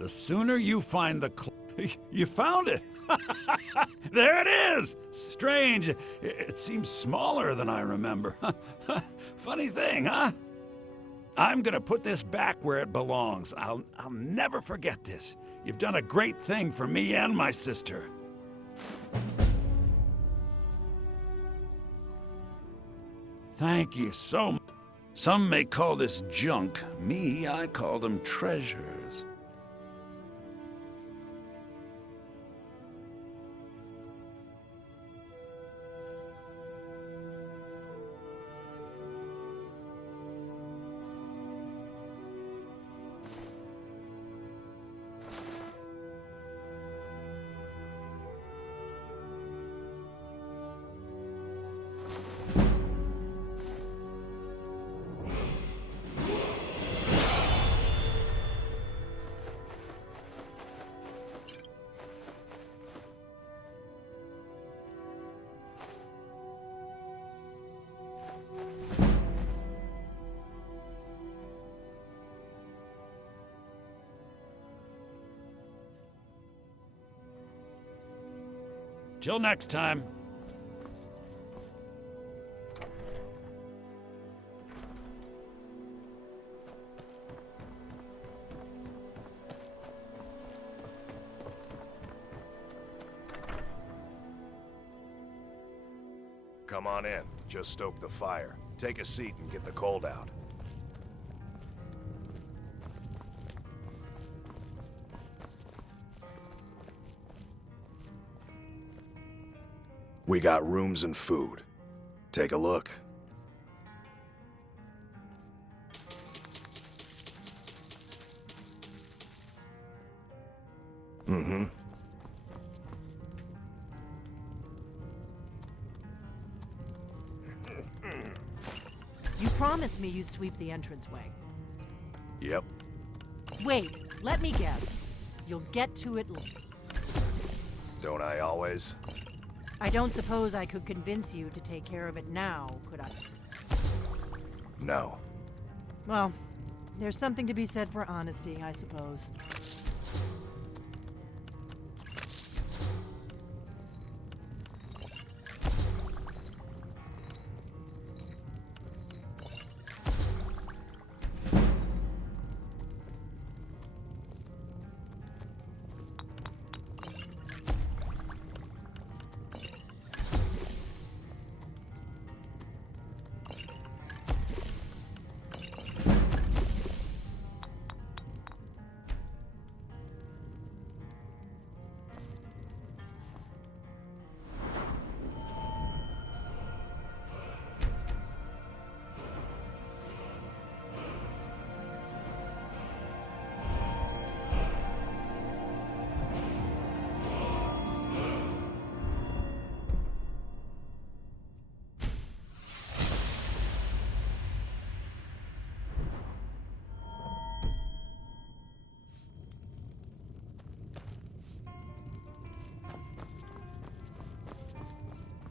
The sooner you find the You found it! There it is! Strange. It seems smaller than I remember. Funny thing, huh? I'm gonna put this back where it belongs. I'll never forget this. You've done a great thing for me and my sister. Thank you so much. Some may call this junk. Me, I call them treasures. Till next time. Come on in. Just stoke the fire. Take a seat and get the cold out. We got rooms and food. Take a look. Mm-hmm. You promised me you'd sweep the entranceway. Yep. Wait, let me guess. You'll get to it later. Don't I always? I don't suppose I could convince you to take care of it now, could I? No. Well, there's something to be said for honesty, I suppose.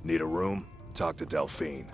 Need a room? Talk to Delphine.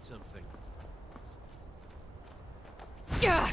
get something. Yeah.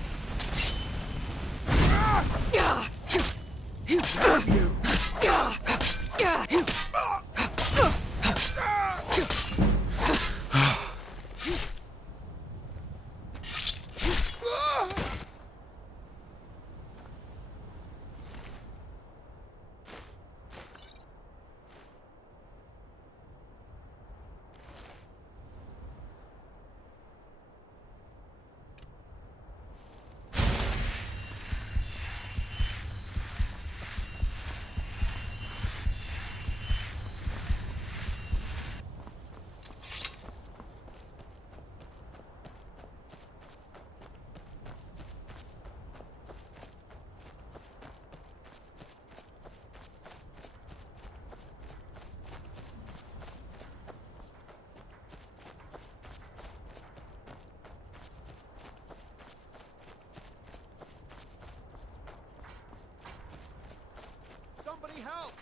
Somebody help!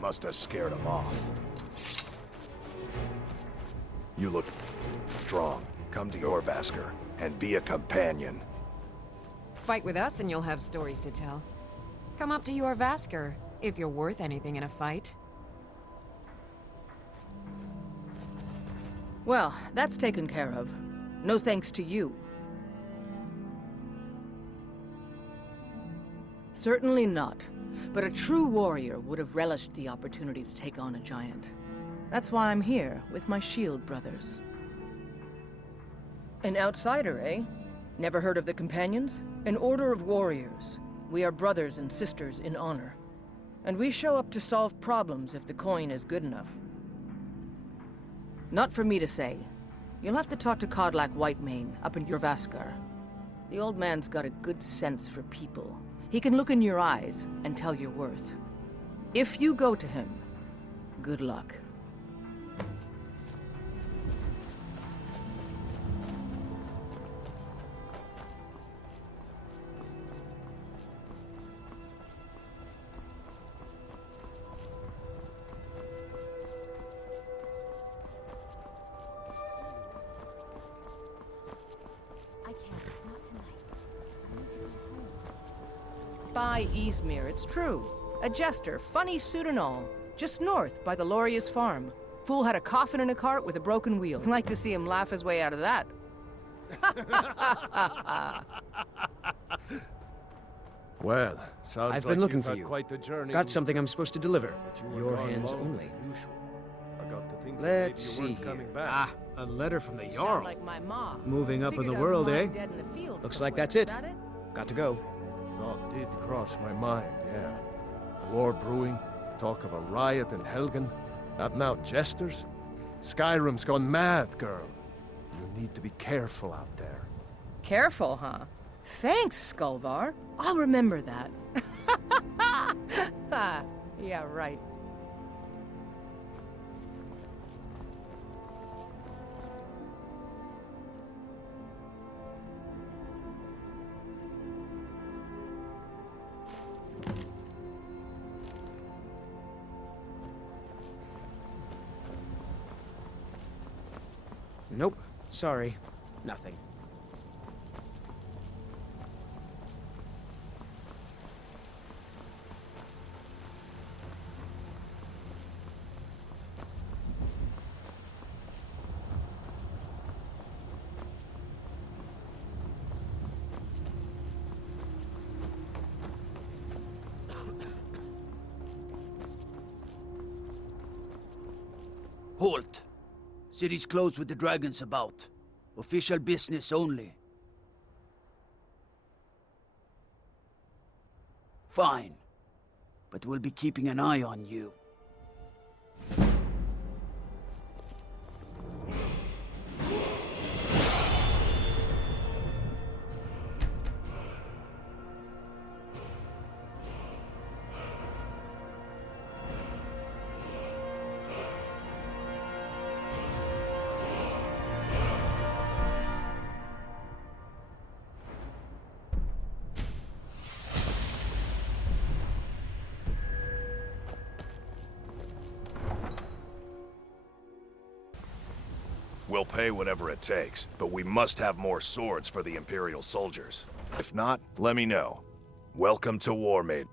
Must have scared him off. You look strong. Come to your Vasker and be a companion. Fight with us and you'll have stories to tell. Come up to your Vasker, if you're worth anything in a fight. Well, that's taken care of. No thanks to you. Certainly not. But a true warrior would have relished the opportunity to take on a giant. That's why I'm here, with my shield brothers. An outsider, eh? Never heard of the Companions? An order of warriors. We are brothers and sisters in honor. And we show up to solve problems if the coin is good enough. Not for me to say. You'll have to talk to Kodlak Whitemane up in your Vaskar. The old man's got a good sense for people. He can look in your eyes and tell your worth. If you go to him, good luck. By Izmir, it's true. A jester, funny suit and all. Just north, by the Loria's farm. Fool had a coffin in a cart with a broken wheel. I'd like to see him laugh his way out of that. Well, sounds I've like been looking you've for had you. quite the journey. Got something I'm supposed to deliver. But you were Your gone hands longer only. than usual. I got to thinking Let's maybe you see weren't here. coming back. Ah, a letter from the You Jarl. sound like my ma. Moving up in Figured the I was world, lying eh? dead in a field Looks like somewhere. that's it. Is that it? Got to go. Thought did cross my mind, yeah. War brewing, talk of a riot in Helgen, and now jesters? Skyrim's gone mad, girl. You need to be careful out there. Careful, huh? Thanks, Skulvar. I'll remember that. Yeah, right. Nope. Sorry. Nothing. Halt! City's closed with the dragons about. Official business only. Fine. But we'll be keeping an eye on you. We'll pay whatever it takes, but we must have more swords for the Imperial soldiers. If not, let me know. Welcome to war, mate.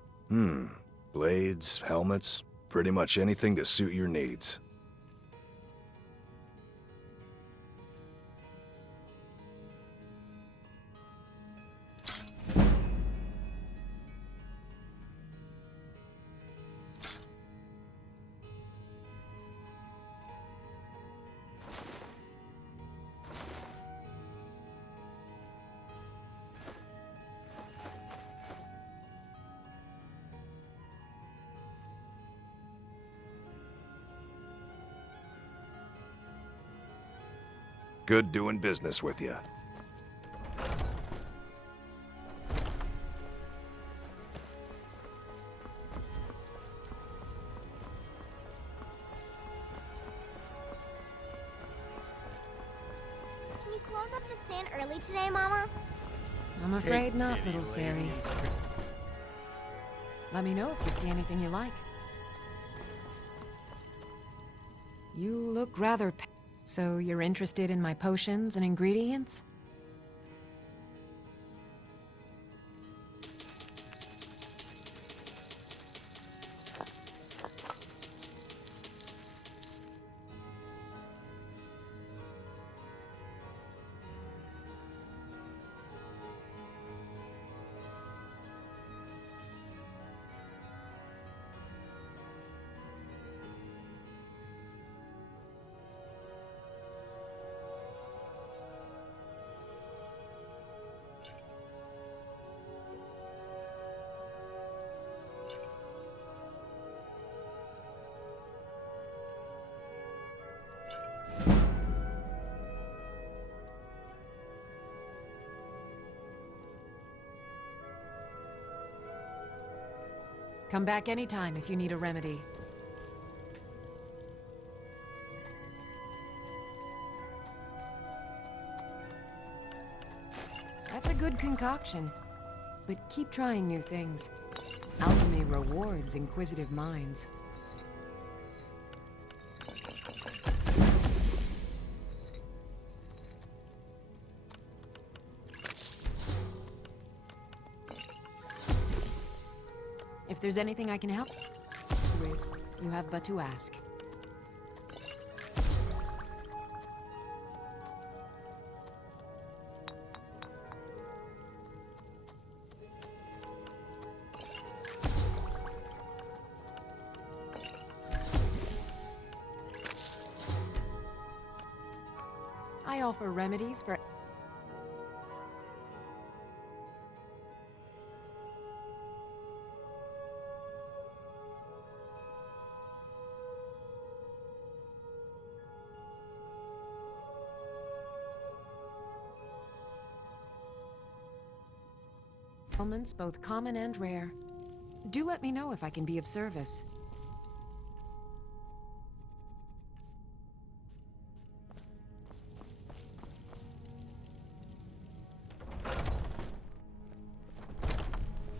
Blades, helmets, pretty much anything to suit your needs. Good doing business with you. Can you close up the stand early today, Mama? I'm afraid not, little fairy. Let me know if you see anything you like. You look rather so you're interested in my potions and ingredients? Come back anytime if you need a remedy. That's a good concoction. But keep trying new things. Alchemy rewards inquisitive minds. If there's anything I can help with, you have but to ask. I offer remedies for ailments, both common and rare. Do let me know if I can be of service.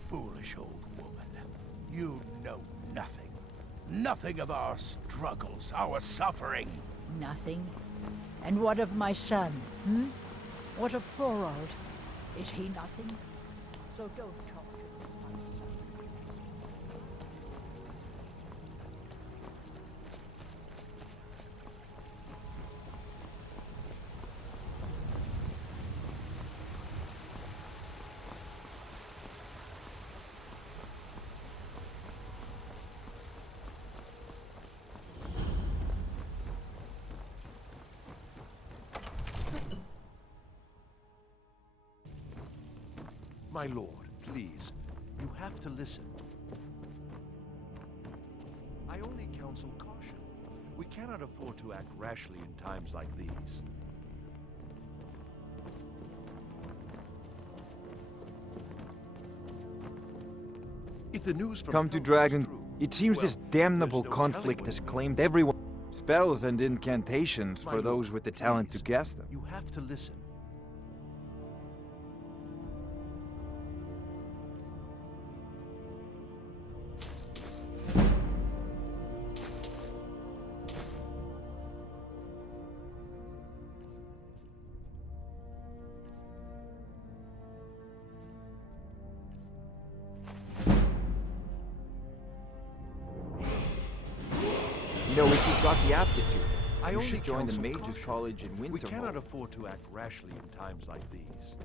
Foolish old woman. You know nothing. Nothing of our struggles, our suffering. Nothing? And what of my son, hmm? What of Thorold? Is he nothing? So don't talk to me, my son. My lord, please. You have to listen. I only counsel caution. We cannot afford to act rashly in times like these. If the news from Come to Helgen is Dragon. true, It seems well, this damnable there's no telling conflict what has it claimed means. everyone. Spells and incantations My for lord, those with the talent to please. cast them. You have to listen. got the aptitude. I You only should join the counsel Mages caution. College in We Winterhold. cannot afford to act rashly in times like these.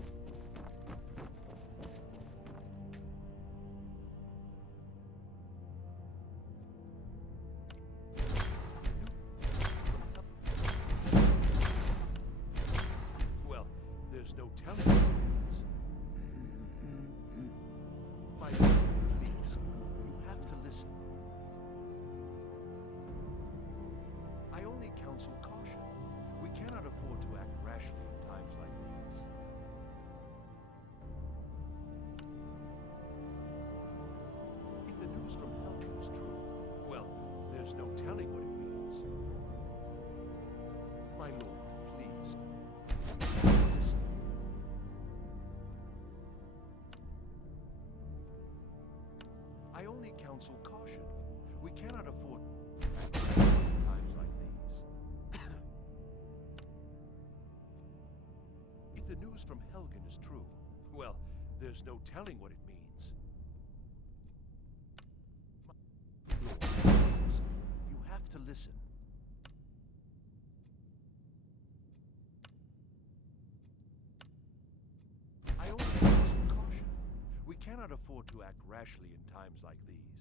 Well, there's no telling what it means. My lord, please, you have to listen. I only counsel caution. We cannot afford to act rashly in times like these. If the news from Helgen is true, well, there's no telling what it means. My lord, please, listen. I only counsel caution. We cannot afford times like these. If the news from Helgen is true, well, there's no telling what it means. Lord, please, you have to listen. I only counsel caution. We cannot afford to act rashly in times like these.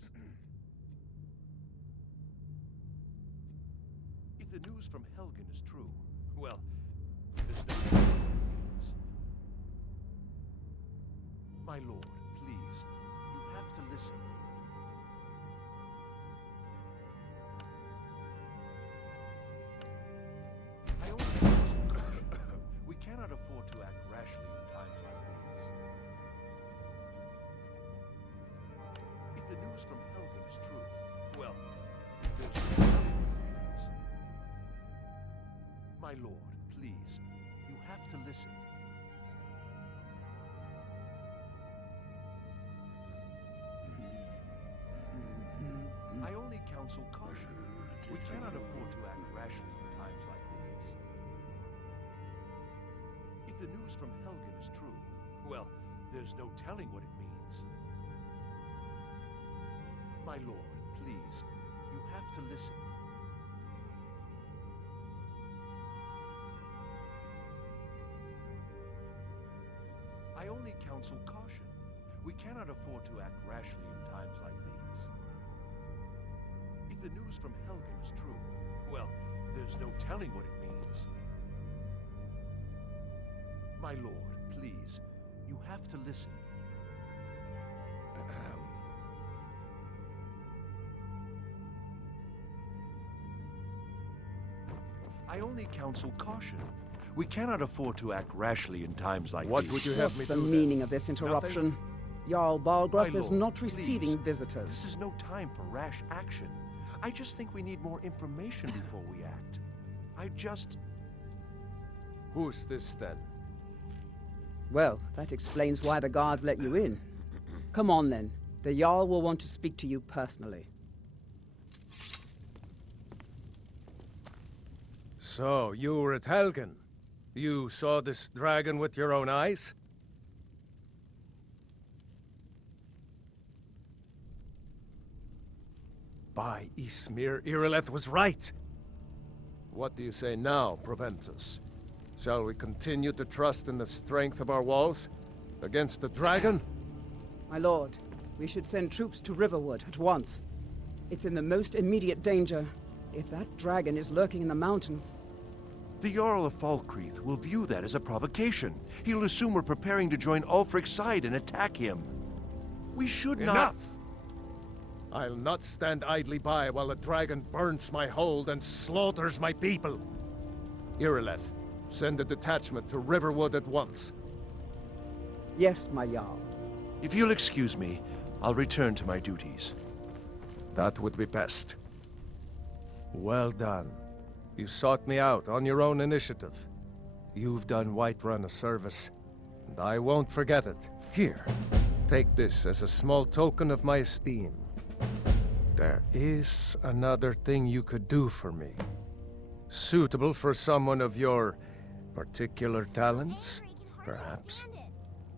If the news from Helgen is true, well, there's no telling what it means. My lord, please, you have to listen. I only counsel caution. We cannot afford to act rashly in times like these. If the news from Helgen is true, well, there's no telling what it means. My lord, please, you have to listen. I only counsel caution. We cannot afford to act rashly in times like these. If the news from Helgen is true, well, there's no telling what it means. My lord, please, you have to listen. I only counsel caution. We cannot afford to act rashly in times like these. If the news from Helgen is true, well, there's no telling what it means. My lord, please, you have to listen. I only counsel caution. We cannot afford to act rashly in times like What these. would you have me What's the do then? meaning of this interruption? Jarl Balgrup My is lord, not receiving please. visitors. This is no time for rash action. I just think we need more information before we act. Who's this then? Well, that explains why the guards let you in. Come on then. The Jarl will want to speak to you personally. So, you were at Helgen? You saw this dragon with your own eyes? By Ysmir, Irileth was right! What do you say now, Proventus? Shall we continue to trust in the strength of our walls? Against the dragon? My lord, we should send troops to Riverwood at once. It's in the most immediate danger. If that dragon is lurking in the mountains... The Jarl of Falkreath will view that as a provocation. He'll assume we're preparing to join Ulfric's side and attack him. We should not... Enough! I'll not stand idly by while the dragon burns my hold and slaughters my people. Irileth, send a detachment to Riverwood at once. Yes, my Jarl. If you'll excuse me, I'll return to my duties. That would be best. Well done. You sought me out on your own initiative. You've done Whiterun a service, and I won't forget it. Here, take this as a small token of my esteem. There is another thing you could do for me. Suitable for someone of your particular talents, perhaps.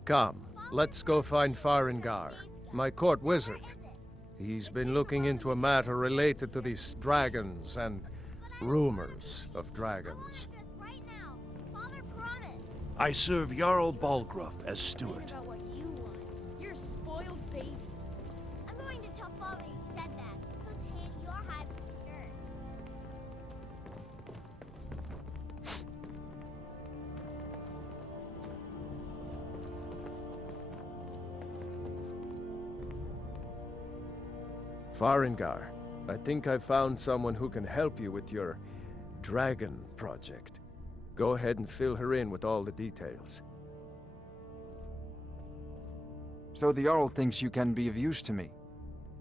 Come, let's go find Farengar, my court wizard. He's been looking into a matter related to these dragons, and rumors of dragons. Just right now. Father promised. I serve Jarl Balgruuf as steward. About what you want. You're a spoiled baby. I'm going to tell Father you said that. He'll tan your hide for sure. Farengar, I think I've found someone who can help you with your dragon project. Go ahead and fill her in with all the details. So the Jarl thinks you can be of use to me.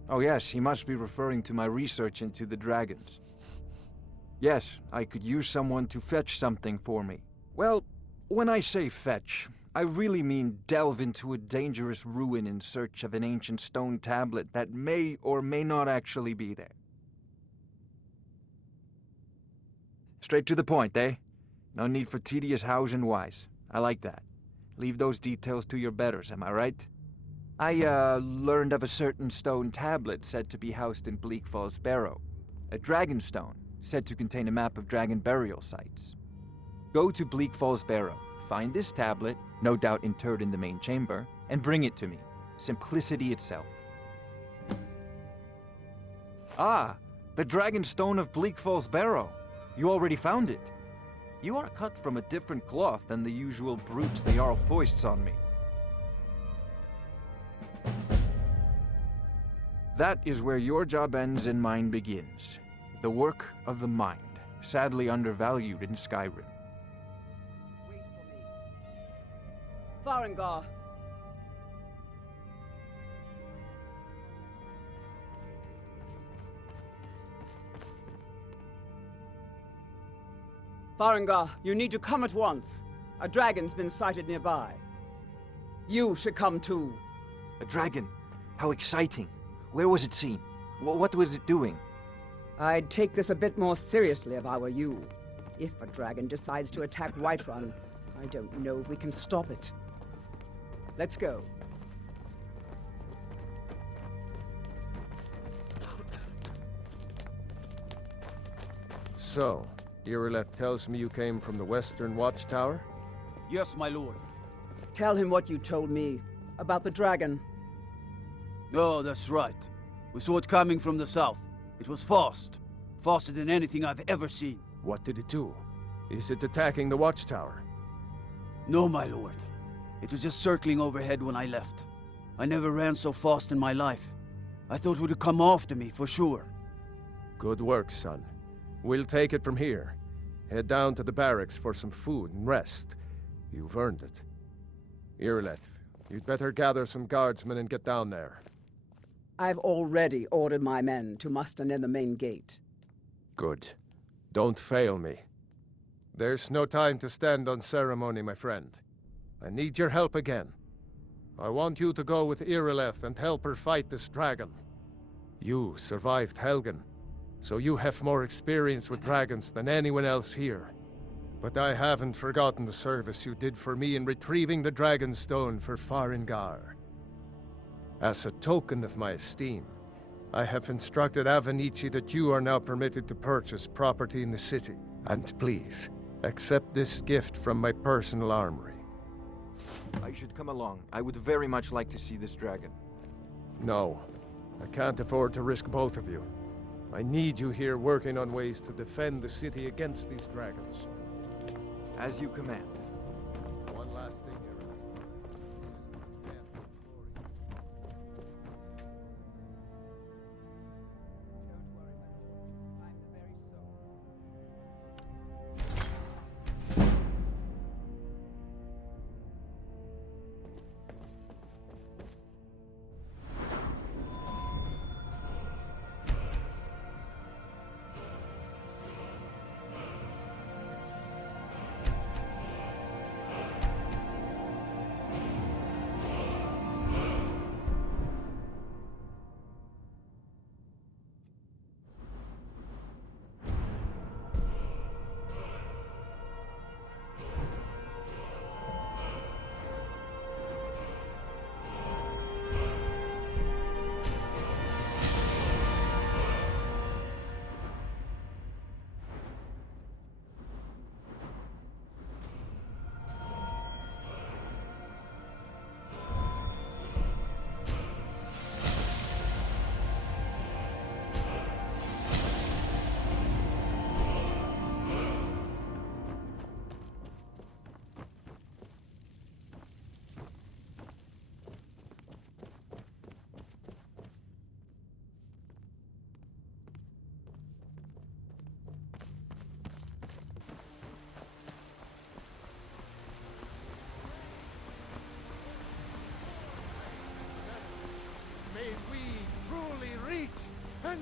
Oh yes, he must be referring to my research into the dragons. Yes, I could use someone to fetch something for me. Well, when I say fetch, I really mean delve into a dangerous ruin in search of an ancient stone tablet that may or may not actually be there. Straight to the point, eh? No need for tedious hows and whys. I like that. Leave those details to your betters, am I right? I, learned of a certain stone tablet said to be housed in Bleak Falls Barrow. A dragon stone, said to contain a map of dragon burial sites. Go to Bleak Falls Barrow, find this tablet, no doubt interred in the main chamber, and bring it to me. Simplicity itself. Ah, the dragon stone of Bleak Falls Barrow. You already found it. You are cut from a different cloth than the usual brutes the Jarl foists on me. That is where your job ends and mine begins. The work of the mind, sadly undervalued in Skyrim. Wait for me. Farengar. Farengar, you need to come at once. A dragon's been sighted nearby. You should come too. A dragon? How exciting. Where was it seen? What was it doing? I'd take this a bit more seriously if I were you. If a dragon decides to attack Whiterun, I don't know if we can stop it. Let's go. So, Irileth tells me you came from the Western Watchtower? Yes, my lord. Tell him what you told me about the dragon. Oh, that's right. We saw it coming from the south. It was fast. Faster than anything I've ever seen. What did it do? Is it attacking the Watchtower? No, my lord. It was just circling overhead when I left. I never ran so fast in my life. I thought it would come after me, for sure. Good work, son. We'll take it from here. Head down to the barracks for some food and rest. You've earned it. Irileth, you'd better gather some guardsmen and get down there. I've already ordered my men to muster near the main gate. Good. Don't fail me. There's no time to stand on ceremony, my friend. I need your help again. I want you to go with Irileth and help her fight this dragon. You survived Helgen, so you have more experience with dragons than anyone else here. But I haven't forgotten the service you did for me in retrieving the Dragon Stone for Farengar. As a token of my esteem, I have instructed Avenici that you are now permitted to purchase property in the city. And please, accept this gift from my personal armory. I should come along. I would very much like to see this dragon. No, I can't afford to risk both of you. I need you here working on ways to defend the city against these dragons. As you command. One last thing, Irileth. This is an example of glory. Don't worry, my lord. I'm the very soul.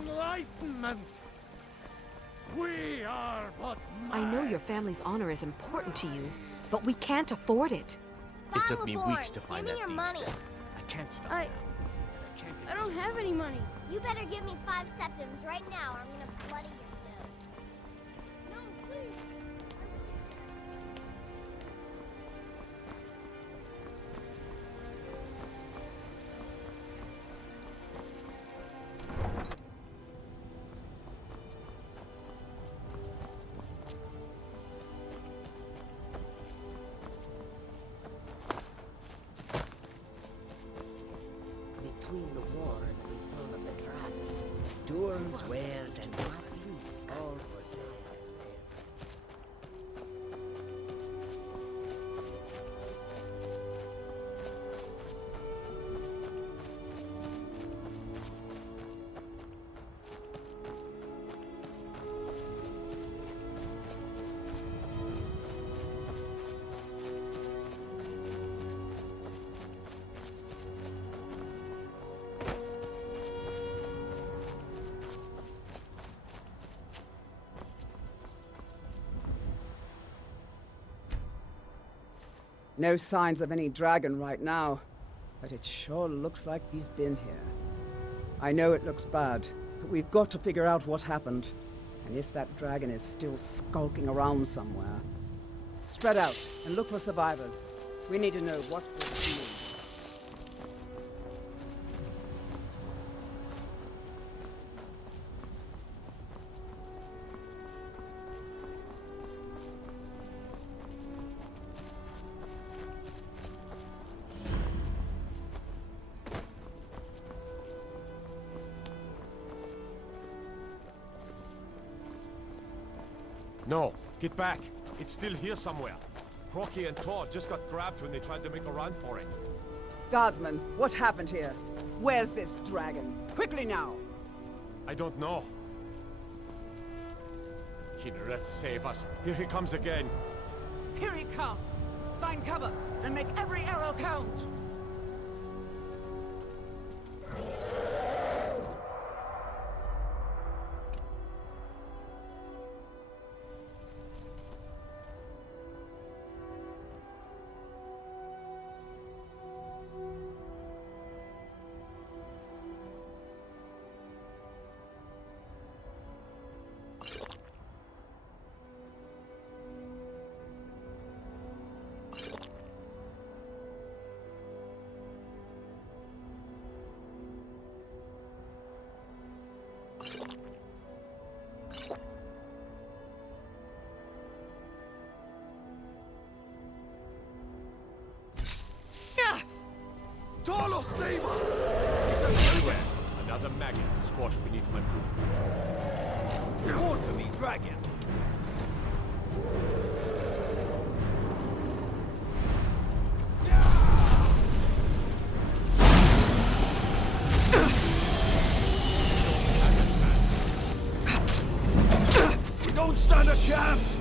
enlightenment! We are but I know your family's honor is important to you, but we can't afford it. It took me weeks to find Give me that your thief's money. den. I can't stop I now. don't have any money. You better give me 5 septims right now, or I'm gonna bloody your nose. No, please. Between the war and the return of the dragons, tools, wares, and weapons, all for sale at fair. No signs of any dragon right now, but it sure looks like he's been here. I know it looks bad, but we've got to figure out what happened, and if that dragon is still skulking around somewhere. Spread out and look for survivors. We need to know what we're doing. No, get back. It's still here somewhere. Crocky and Todd just got grabbed when they tried to make a run for it. Guardsman, what happened here? Where's this dragon? Quickly now! I don't know. Kinneret, save us. Here he comes again. Here he comes! Find cover and make every arrow count! Tolo, save us! Everywhere. Another maggot squashed beneath my boot. Hold to me, dragon! We don't stand a chance!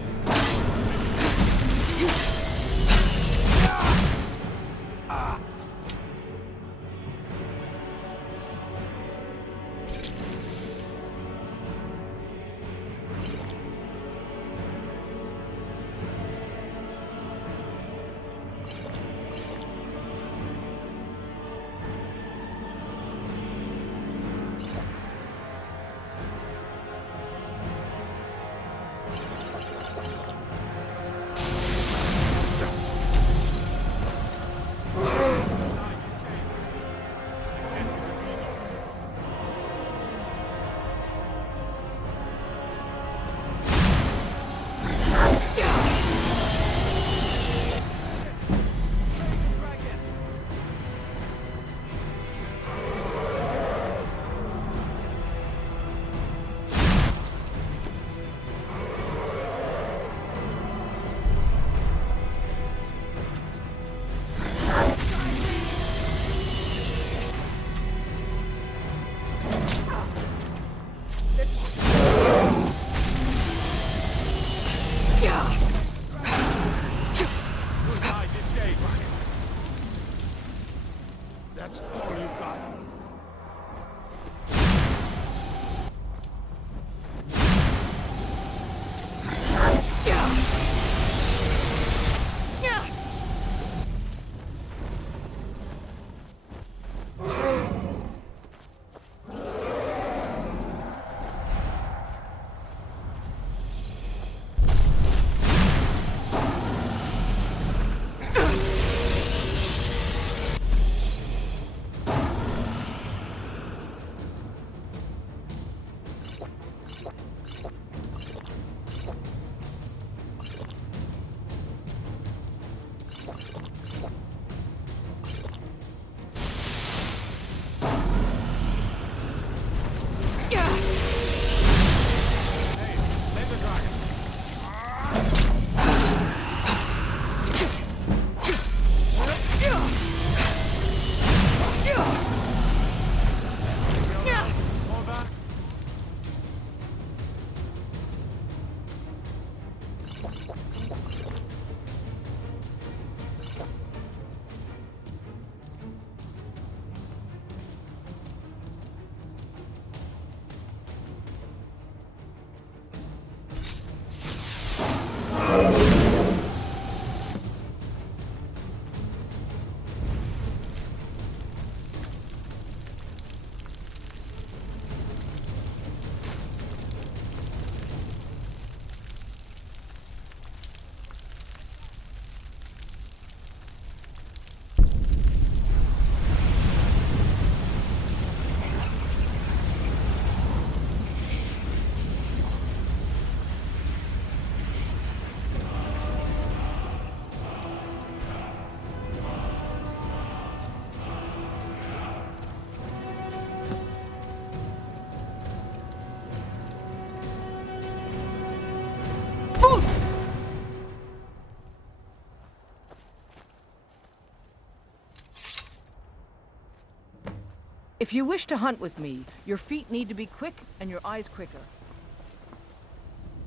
If you wish to hunt with me, your feet need to be quick and your eyes quicker.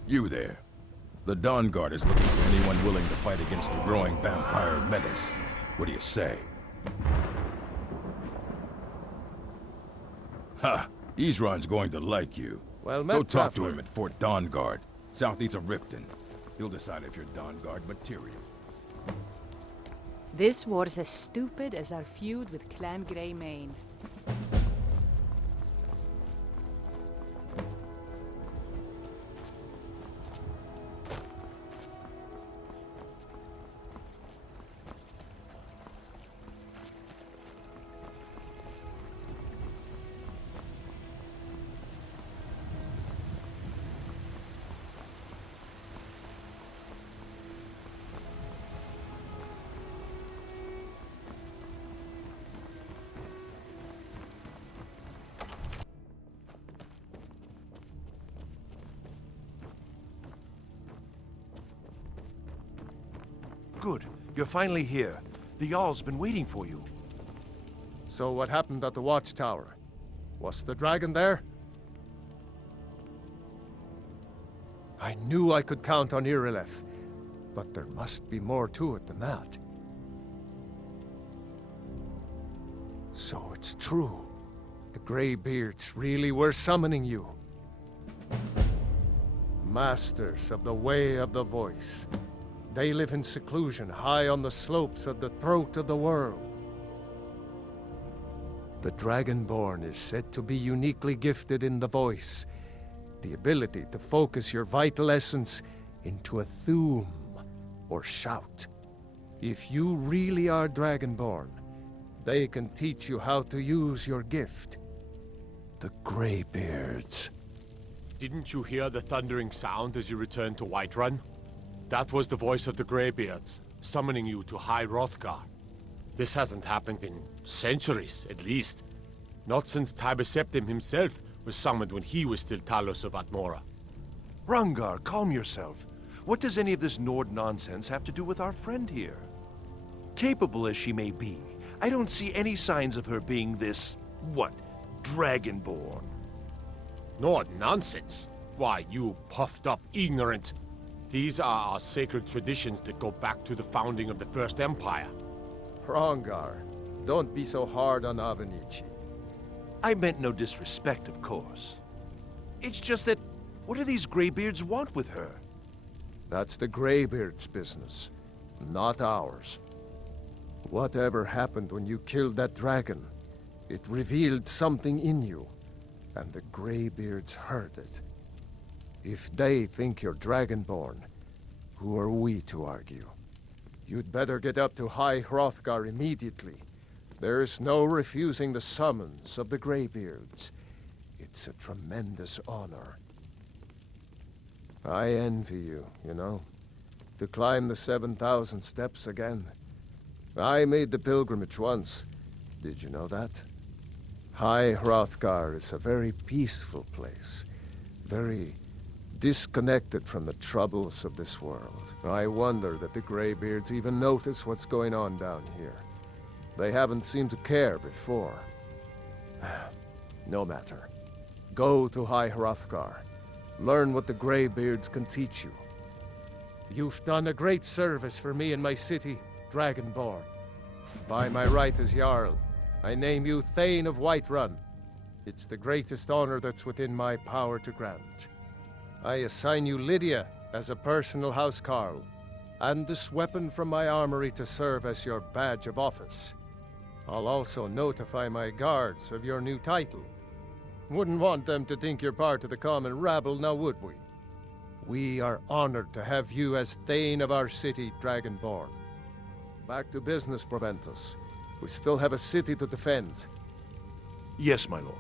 You there. The Dawn Guard is looking for anyone willing to fight against the growing vampire menace. What do you say? Ha! Isran's going to like you. Well Go met, talk to Traveler. him at Fort Dawn Guard, southeast of Riften. He'll decide if you're Dawn Guard material. This war's as stupid as our feud with Clan Greymane. Good. You're finally here. The Jarl's been waiting for you. So what happened at the watchtower? Was the dragon there? I knew I could count on Irileth, but there must be more to it than that. So it's true. The Greybeards really were summoning you. Masters of the Way of the Voice. They live in seclusion, high on the slopes of the throat of the world. The Dragonborn is said to be uniquely gifted in the voice, the ability to focus your vital essence into a thume, or shout. If you really are Dragonborn, they can teach you how to use your gift. The Greybeards. Didn't you hear the thundering sound as you returned to Whiterun? That was the voice of the Greybeards, summoning you to High Hrothgar. This hasn't happened in centuries, at least. Not since Tiber Septim himself was summoned when he was still Talos of Atmora. Rangar, calm yourself. What does any of this Nord nonsense have to do with our friend here? Capable as she may be, I don't see any signs of her being this, what, Dragonborn. Nord nonsense? Why, you puffed up ignorant. These are our sacred traditions that go back to the founding of the First Empire. Hrongar, don't be so hard on Avenici. I meant no disrespect, of course. It's just that, what do these Greybeards want with her? That's the Greybeards' business, not ours. Whatever happened when you killed that dragon, it revealed something in you, and the Greybeards heard it. If they think you're Dragonborn, who are we to argue? You'd better get up to High Hrothgar immediately. There's no refusing the summons of the Greybeards. It's a tremendous honor. I envy you, you know. To climb the 7,000 steps again, I made the pilgrimage once. Did you know that? High Hrothgar is a very peaceful place. Very disconnected from the troubles of this world. I wonder that the Greybeards even notice what's going on down here. They haven't seemed to care before. No matter. Go to High Hrothgar. Learn what the Greybeards can teach you. You've done a great service for me and my city, Dragonborn. By my right as Jarl, I name you Thane of Whiterun. It's the greatest honor that's within my power to grant. I assign you Lydia as a personal housecarl, and this weapon from my armory to serve as your badge of office. I'll also notify my guards of your new title. Wouldn't want them to think you're part of the common rabble, now would we? We are honored to have you as Thane of our city, Dragonborn. Back to business, Proventus. We still have a city to defend. Yes, my lord.